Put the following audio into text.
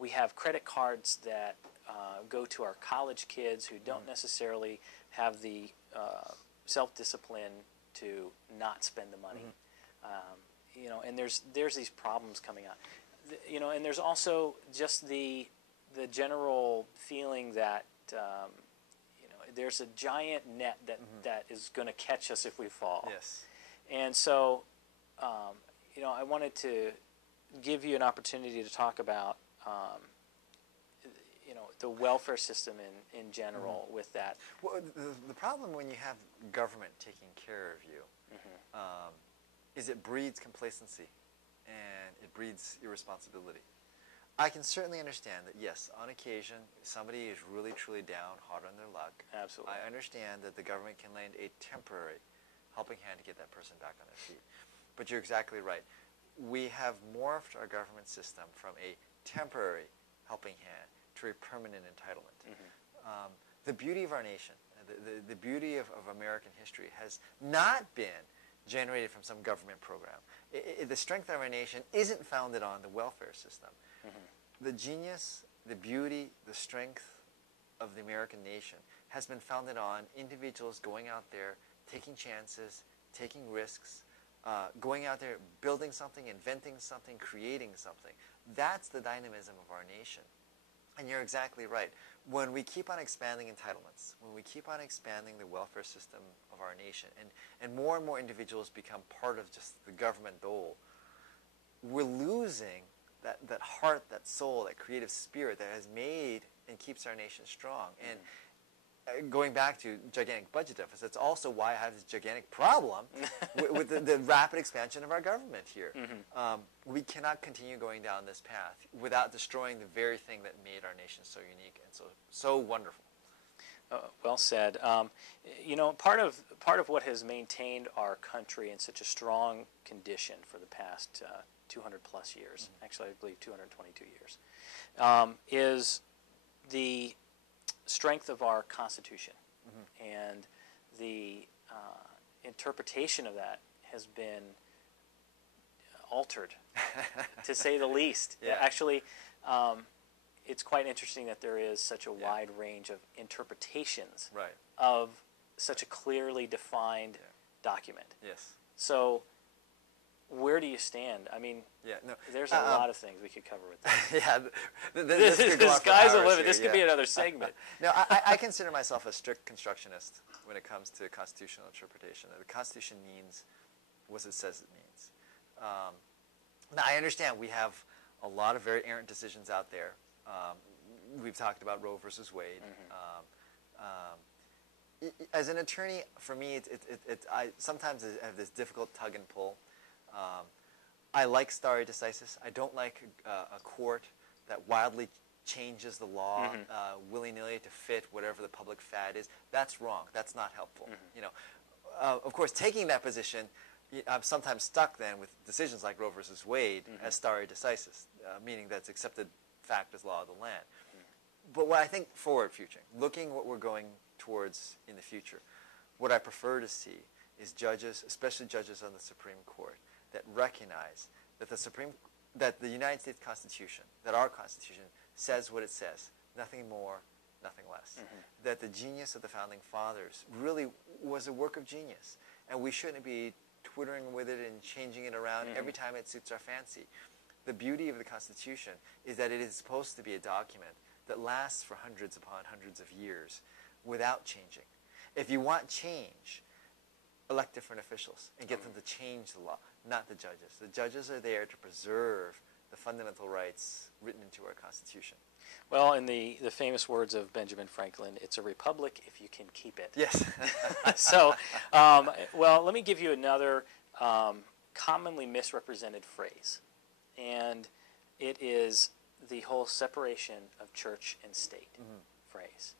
We have credit cards that go to our college kids who don't necessarily have the self-discipline to not spend the money. You know, and there's these problems coming out. You know, and there's also just the general feeling that you know, there's a giant net that is going to catch us if we fall. Yes. And so, you know, I wanted to give you an opportunity to talk about, you know, the welfare system in general with that. Well, the problem when you have government taking care of you is it breeds complacency and it breeds irresponsibility. I can certainly understand that, yes, on occasion, somebody is really, truly down, hard on their luck. Absolutely. I understand that the government can lend a temporary helping hand to get that person back on their feet. But you're exactly right. We have morphed our government system from a temporary helping hand to a permanent entitlement. The beauty of our nation, the beauty of American history has not been generated from some government program. The strength of our nation isn't founded on the welfare system. The genius, the beauty, the strength of the American nation has been founded on individuals going out there, taking chances, taking risks, going out there, building something, inventing something, creating something. That's the dynamism of our nation. And you're exactly right. When we keep on expanding entitlements, when we keep on expanding the welfare system of our nation, and more individuals become part of just the government dole, we're losing that heart, that soul, that creative spirit that has made and keeps our nation strong. And going back to gigantic budget deficits, that's also why I have this gigantic problem with the rapid expansion of our government here. We cannot continue going down this path without destroying the very thing that made our nation so unique and so wonderful. Well said. You know, part of what has maintained our country in such a strong condition for the past 200 plus years, actually I believe 222 years, is the strength of our Constitution. And the interpretation of that has been altered, to say the least. Actually, it's quite interesting that there is such a wide range of interpretations of such a clearly defined document. Yes. So where do you stand? I mean, there's a lot of things we could cover with this. This sky's the limit. This could be another segment. No, I consider myself a strict constructionist when it comes to constitutional interpretation. The Constitution means what it says it means. Now, I understand we have a lot of very errant decisions out there. We've talked about Roe versus Wade. As an attorney, for me, I sometimes have this difficult tug and pull. I like stare decisis. I don't like a court that wildly changes the law willy-nilly to fit whatever the public fad is. That's wrong. That's not helpful. You know, of course, taking that position, I'm sometimes stuck then with decisions like Roe versus Wade as stare decisis, meaning that's accepted fact as law of the land. But what I think forward future, looking what we're going towards in the future, what I prefer to see is judges, especially judges on the Supreme Court, that recognize that that the United States Constitution, that our Constitution says what it says, nothing more, nothing less. That the genius of the Founding Fathers really was a work of genius, and we shouldn't be twittering with it and changing it around every time it suits our fancy. The beauty of the Constitution is that it is supposed to be a document that lasts for hundreds upon hundreds of years without changing. If you want change, elect different officials and get them to change the law, not the judges. The judges are there to preserve the fundamental rights written into our Constitution. Well, in the famous words of Benjamin Franklin, it's a republic if you can keep it. Yes. So, well, let me give you another commonly misrepresented phrase, and it is the whole separation of church and state phrase.